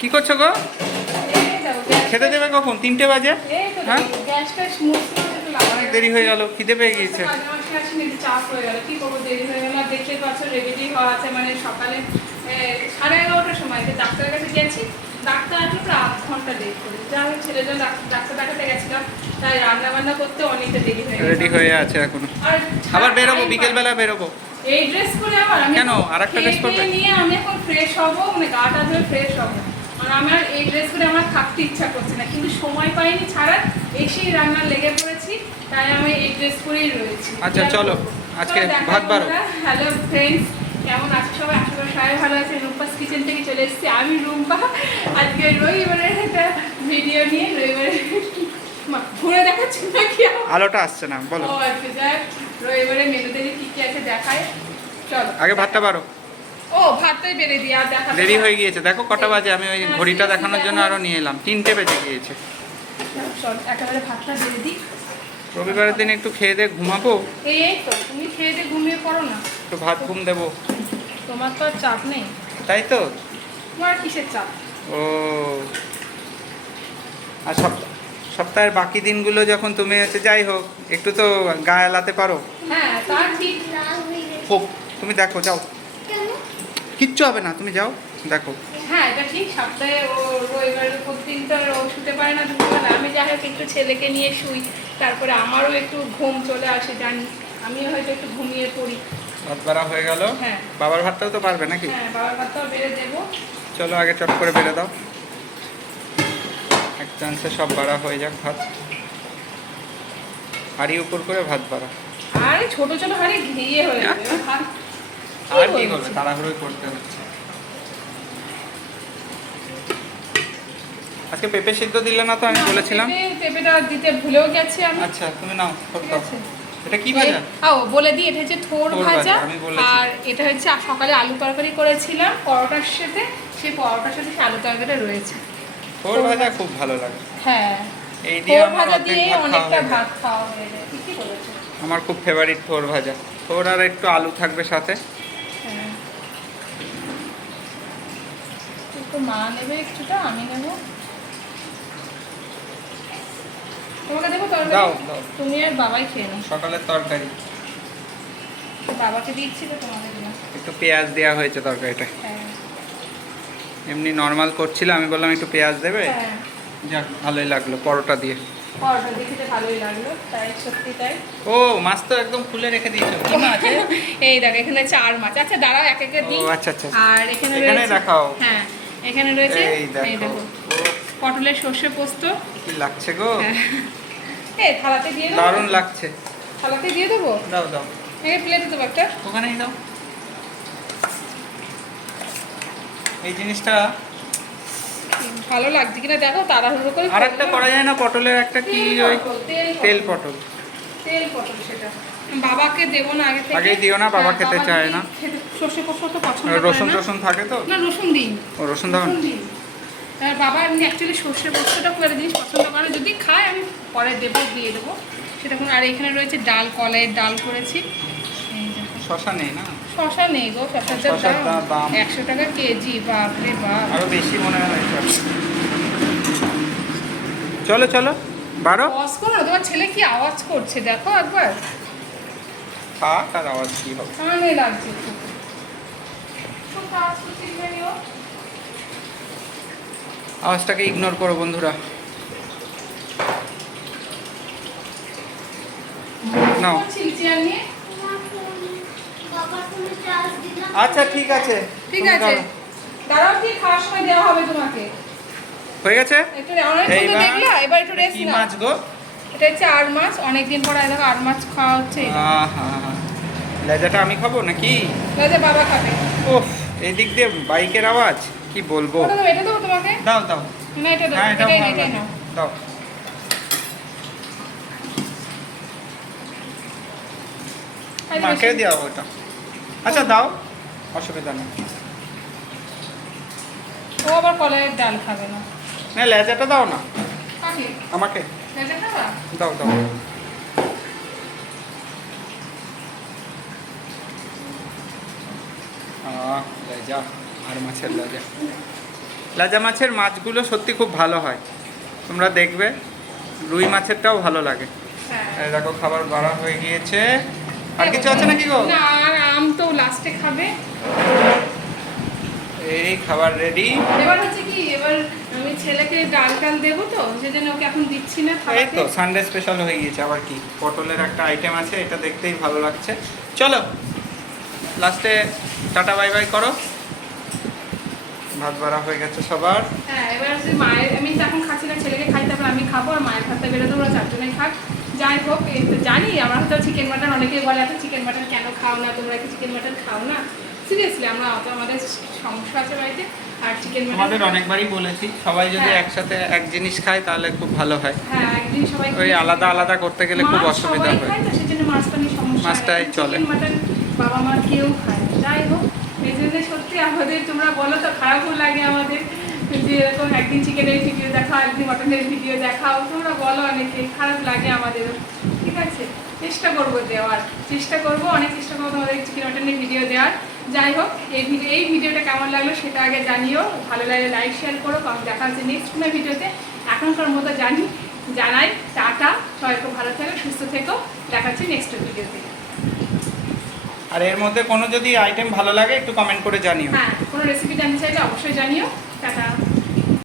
কি করছো গো? খেতে দেবে কখন? 3টে বাজে। হ্যাঁ, অনেক দেরি হয়ে গেল, খিদে পেয়ে গিয়েছে। চাপ হয়ে গেল, কি করবো, দেরি হয়ে গেল। দেখতে পাচ্ছ রেডি হওয়া আছে, মানে সকালে 11:30টার সময় ডাক্তারের কাছে গেছি। ডাক্তার আসলে প্রায় 8 ঘন্টা লেট করে, যা আমি ছেলের জন্য ডাক্তার দেখাতে গেছিলাম, তাই রান্না বান্না করতে অনেকটা দেরি হয়ে গেছে। রেডি হয়ে আছে এখনো, আবার বেরোবো, বিকেলবেলা বেরোবো। এই ড্রেস করে আবার আমি কেন আরেকটা ড্রেস পরবে? নিয়ে আমি এখন ফ্রেশ হবো, মানে গাটা ধুয়ে ফ্রেশ হবো। আর আমার এই ড্রেস করে আমার থাকতে ইচ্ছা করছে না, কিন্তু সময় পাইনি ছাড়া, এসেই রান্না লেগে পড়েছি, তাই আমি এই ড্রেস পরেই রয়েছি। আচ্ছা চলো, আজকে ভাত বাড়ো। হ্যালো ফ্রেন্ডস, কেমন আছো সবাই? আশা করি সবাই ভালো আছে। রুম্পাস কিচেন থেকে চলে এসেছি আমি, রুম্পা। আজকে রবিবারের একটা ভিডিও নিয়ে, রবিবারে ঘুরে দেখাচ্ছি নাকি? আলোটা আসছে না, বলো। ও আচ্ছা, যাক, রবিবারের মেনুতে কি কি আছে দেখায়, চলো। আগে ভাতটা বাড়ো। ও ভাতটাই বেড়ে দিই, আর দেখা দেরি হয়ে গিয়েছে, দেখো কটা বাজে। আমি ওই ঘড়িটা দেখানোর জন্য আরো নিয়ে এলাম, 3টে বেজে গিয়েছে। চল একেবারে ভাতটা বেড়ে দিই। রবিবারের দিন একটু খেয়ে দিয়ে ঘুমাবো। এই তো তুমি খেয়ে দিয়ে ঘুমিয়ে পড়ো না, একটু ভাত ঘুম দেবো। তোমার তো আর চাপ নেই। তাই তো। তোমার কিসের চাপ? ও, আর সপ্তাহের বাকি দিনগুলো যখন তুমি হচ্ছে, যাই হোক, একটু তো গায়ে লাতে পারো। হ্যাঁ তা ঠিক। হোক, তুমি দেখো, যাও, কিচ্ছু হবে না, তুমি যাও দেখো। হ্যাঁ এটা ঠিক, সপ্তাহে ও রবিবারের প্রতিদিন তো আর ও শুতে পারে না দুপুরবেলা। আমি যাই হোক একটু ছেলেকে নিয়ে শুই, তারপরে আমারও একটু ঘুম চলে আসে, জানি আমিও হয়তো একটু ঘুমিয়ে পড়ি। ভাত বাড়া হয়ে গেল। হ্যাঁ, বাবার ভাতটাও তো পারবে নাকি? হ্যাঁ বাবার ভাতটাও বেড়ে দেবো। চলো আগে চট করে বেড়ে দাও, এক চান্সে সব বাড়া হয়ে যাক ভাত। হাঁড়ি উপর করে ভাত বাড়া। আরে ছোট ছোট হাঁড়ি ঘিয়ে হয়ে যাবে ভাত। আর কি করবে, তাড়াহুড়োই করতে হচ্ছে। আজকে পেঁপে সিদ্ধ দিলে না তো, আমি বলেছিলাম। পেঁপেটা দিতে ভুলেও গেছি আমি। আচ্ছা তুমি নাও, ঠিক আছে। এটা কি ভাজা? বলে দিই, এটা হচ্ছে থোর ভাজা। আমি বলেছি। আর এটা হচ্ছে সকালে আলু তরকারি করেছিলাম পরোটার সাথে, সেই পরোটার সাথে আলু তরকারিটা রয়েছে। থোর ভাজা খুব ভালো লাগে। হ্যাঁ, এই দিয়ে থোর আমার ভাজা অর্ধেক দিয়ে ভাত খাওয়া অনেকটা হয়ে যায়। ভাত খাওয়া হয়ে যায়, ঠিকই বলেছো। আমার খুব ফেভারিট থোর ভাজা। থোর আর একটু আলু থাকবে সাথে। হ্যাঁ, একটু মা নেবে, একটুটা আমি নেবো। তোমাকে দেবো তরকারি? দাও দাও, তুমি আর বাবাই খেয়ে নাও। সকালের তরকারি। বাবাকে দিচ্ছি তো, তোমাকে দিলাম। একটু পেঁয়াজ দেওয়া হয়েছে তরকারিটা। হ্যাঁ এমনি নর্মাল করছিলাম, আমি বললাম একটু পেঁয়াজ দেবে। হ্যাঁ, যাক, ভালোই লাগলো পরোটা দিয়ে। পরোটা দেখতে ভালোই লাগলো, তাই সত্যি তাই। ও, মাছ তো একদম খুলে রেখে দিয়েছো। কি মাছ? এই দেখো এখানে 4 মাছ। আচ্ছা দাঁড়াও, এক একে দিই। ও আচ্ছা আচ্ছা। আর এখানে এখানে রয়েছে, দেখাও। হ্যাঁ এখানে রয়েছে, এই এই দেখো। দেখো পটলের সর্ষে পোস্ত। কি লাগছে গো? হ্যাঁ, এই থালাতে দিয়ে দেবো। দারুণ লাগছে। থালাতে দিয়ে দেবো, দাও দাও, এই প্লেটে দেবো একটা। ওখানেই দাও। এই জিনিসটা ভালো লাগছে কিনা দেখো, তাড়াহুড়ো করে। আর একটা করা যায় না, পটলের একটা কি ওই তেল পটল। তেল পটল, সেটা বাবাকে দেবো না আগে থেকে। আগেই দিও না, বাবা হ্যাঁ, খেতে চায় না। সর্ষে পোস্ত তো পছন্দ করে রসুন না। টসুন থাকে তো। না রসুন দিই। ও রসুন দাও না? দিই। বাবা এমনি অ্যাকচুয়ালি সর্ষে পোস্তটা খুব একটা জিনিস পছন্দ করে, যদি খায় আমি পরে দেবো, দিয়ে দেবো সেটা কোনো। আর এখানে রয়েছে ডাল, কলাইয়ের ডাল করেছি। এই দেখো, শশা নেই না? শশা নেই গো, শশার শশার দাম 100 টাকা কেজি, বাপরে বাপ। আরো বেশি মনে হয়। চলো চলো বারো। পজ করো না, তোমার ছেলে কি আওয়াজ করছে দেখো একবার। থাক, আর আওয়াজ কি হবে। কানে লাগছে খুব। খুব কাজ করছি নিও। আওয়াজটাকে ইগনোর করো বন্ধুরা। নাও। চিলচিয়া নিয়ে। আচ্ছা ঠিক আছে, ঠিক তুমি আছে, ধরো। দাঁড়াও, ঠিক খাওয়ার সময় দেওয়া হবে তোমাকে। হয়ে গেছে। একটু অনেকক্ষণ তো দেখলা, এবার একটু রেস্ট কি নাও। মাছ গো? এটা হচ্ছে আর মাছ, অনেকদিন পর দেখো আর মাছ খাওয়া হচ্ছে। লেজাটা আমি খাবো নাকি? রাজা বাবা খাবে। ওফ, এই দিক দিয়ে বাইকের আওয়াজ কি বলবো। ওটা দেবো, এটা দেবো তোমাকে। দাও দাও। না এটা দেবো, হ্যাঁ, এটাও এটাই ভালো এটাই লাগে। নাও। দাও। মাকে দাও ওটা। আচ্ছা দাও, অসুবিধা নেই। ও আবার কলাইয়ের ডাল খাবে না। না, লেজাটা দাও না কাকে? আমাকে। রাজা খাবা? দাও দাও। লেজা, আর মাছের লেজা। লাজা মাছের মাছগুলো সত্যি খুব ভালো হয়, তোমরা দেখবে। রুই মাছেরটাও ভালো লাগে। হ্যাঁ এই দেখো খাবার বাড়া হয়ে গিয়েছে। আর কিছু আছে নাকি গো? না, আর আম তো লাস্টে খাবে। এই খাবার রেডি। এবার হচ্ছে কি, এবার আমি ছেলেকে ডাল টাল দেবো তো, সেজন্য ওকে এখন দিচ্ছি না এই তো খাওয়াতে। সানডে স্পেশাল হয়ে গিয়েছে। আবার কি পটলের একটা আইটেম আছে, এটা দেখতেই ভালো লাগছে। চলো লাস্টে টাটা বাই বাই করো। ভাত বাড়া হয়ে গেছে সবার। হ্যাঁ, এবার হচ্ছে মায়ের, আমি তো এখন খাচ্ছি না, ছেলেকে খাই, তারপর আমি খাবো, আর মায়ের ভাতটা বেরোতে ওরা চারজনেই খাক। যাই হোক, এই তো জানি আমরা হয়তো চিকেন মাটন, অনেকেই বলে এত চিকেন মাটন কেন খাও না তোমরা, কি চিকেন মাটন খাও না? সিরিয়াসলি আমরা অত, আমাদের সমস্যা আছে বাড়িতে, আর চিকেন মাটন আমাদের অনেকবারই বলেছি সবাই যদি হ্যাঁ। একসাথে এক জিনিস খায় তাহলে খুব ভালো হয়। হ্যাঁ, একদিন সবাই ওই আলাদা আলাদা করতে গেলে খুব মাছ অসুবিধা সবাই হয়। খায় তো, সেজন্য মাছটা নিয়ে সমস্যা হয় না। মাছটাই চলে। চিকেন মাটন বাবা মা কেউ খায় না। যাই হোক, এই জন্য সত্যি আমাদের, তোমরা বলো তো খারাপও লাগে আমাদের যে এরকম একদিন চিকেনের ভিডিও দেখাও, একদিন মটনের ভিডিও দেখাও, তোমরা বলো অনেকে, খারাপ লাগে আমাদেরও। ঠিক আছে, চেষ্টা করবো দেওয়ার, চেষ্টা করবো, অনেক চেষ্টা করবো তোমাদের চিকেন মটনের ভিডিও দেওয়ার। যাই হোক, এই ভিডিওটা কেমন লাগলো সেটা আগে জানিও, ভালো লাগলে লাইক শেয়ার করো, কারণ দেখা হচ্ছে নেক্সট কোনো ভিডিওতে। এখনকার মতো জানাই টাটা, সবাই খুব ভালো থেকো, সুস্থ থেকো, দেখা হচ্ছে নেক্সট ভিডিওতে। আর এর মধ্যে কোনো যদি আইটেম ভালো লাগে একটু কমেন্ট করে জানিও। হ্যাঁ, কোনো রেসিপি জানতে চাইলে অবশ্যই জানিও। টাটা।